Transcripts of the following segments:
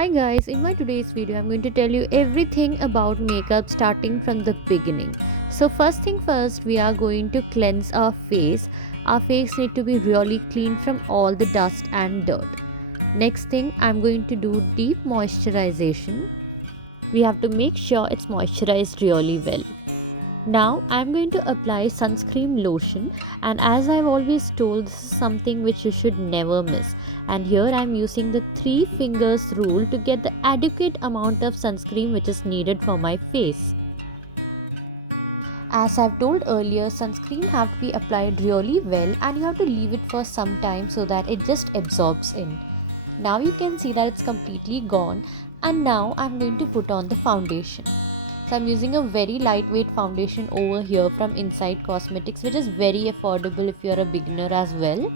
Hi guys, in my today's video I'm going to tell you everything about makeup starting from the beginning. So first thing first, we are going to cleanse our face. Our face need to be really clean from all the dust and dirt. Next thing, I'm going to do deep moisturization. We have to make sure it's moisturized really well. Now I'm going to apply sunscreen lotion, and as I've always told, this is something which you should never miss. And here I'm using the three fingers rule to get the adequate amount of sunscreen which is needed for my face. As I've told earlier, sunscreen have to be applied really well and you have to leave it for some time so that it just absorbs in. Now you can see that it's completely gone, and now I'm going to put on the foundation. So I'm using a very lightweight foundation over here from Inside Cosmetics, which is very affordable if you're a beginner as well.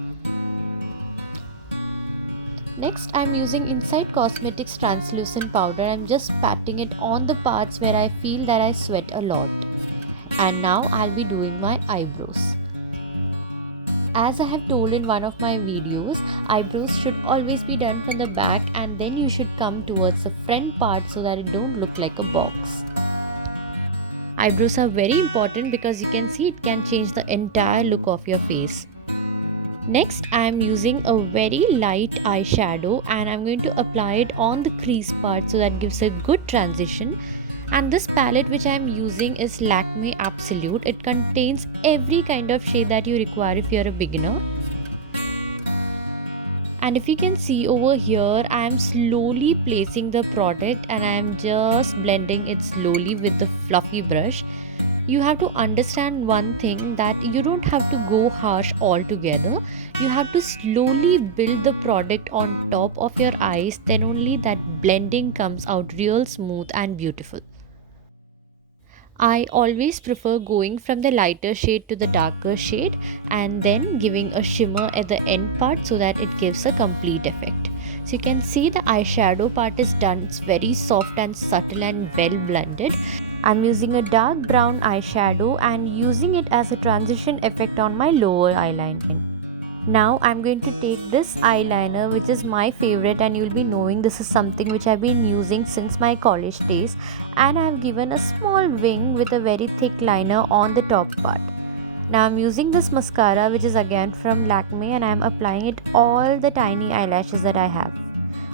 Next, I'm using Inside Cosmetics translucent powder. I'm just patting it on the parts where I feel that I sweat a lot. And now I'll be doing my eyebrows. As I have told in one of my videos, eyebrows should always be done from the back and then you should come towards the front part so that it don't look like a box. Eyebrows are very important because you can see it can change the entire look of your face. Next, I am using a very light eyeshadow and I'm going to apply it on the crease part so that gives a good transition. And this palette which I am using is Lakme Absolute. It contains every kind of shade that you require if you're a beginner. And if you can see over here, I am slowly placing the product and I am just blending it slowly with the fluffy brush. You have to understand one thing, that you don't have to go harsh altogether. You have to slowly build the product on top of your eyes, then only that blending comes out real smooth and beautiful. I always prefer going from the lighter shade to the darker shade and then giving a shimmer at the end part so that it gives a complete effect. So you can see the eyeshadow part is done. It's very soft and subtle and well blended. I'm using a dark brown eyeshadow and using it as a transition effect on my lower eyeline. Now I'm going to take this eyeliner, which is my favorite, and you'll be knowing this is something which I've been using since my college days, and I've given a small wing with a very thick liner on the top part. Now I'm using this mascara, which is again from Lakme, and I'm applying it all the tiny eyelashes that I have.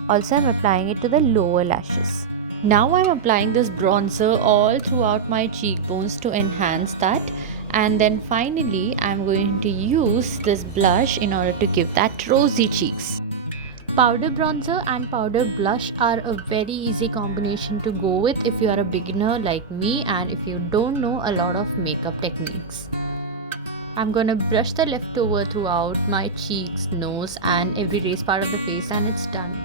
Also, I'm applying it to the lower lashes. Now I'm applying this bronzer all throughout my cheekbones to enhance that, and then finally I'm going to use this blush in order to give that rosy cheeks. Powder bronzer and powder blush are a very easy combination to go with if you are a beginner like me and if you don't know a lot of makeup techniques. I'm gonna brush the leftover throughout my cheeks, nose and every raised part of the face, and it's done.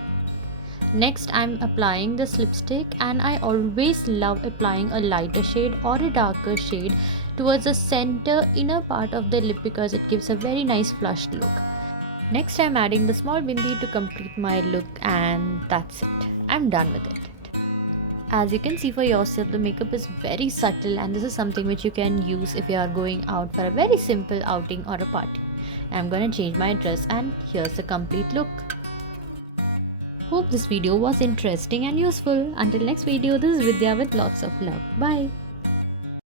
Next, I'm applying this lipstick, and I always love applying a lighter shade or a darker shade towards the center inner part of the lip because it gives a very nice flushed look. Next, I'm adding the small bindi to complete my look, and that's it. I'm done with it. As you can see for yourself, the makeup is very subtle, and this is something which you can use if you are going out for a very simple outing or a party. I'm gonna change my dress, and here's the complete look. Hope this video was interesting and useful. Until next video, this is Vidya with lots of love. Bye.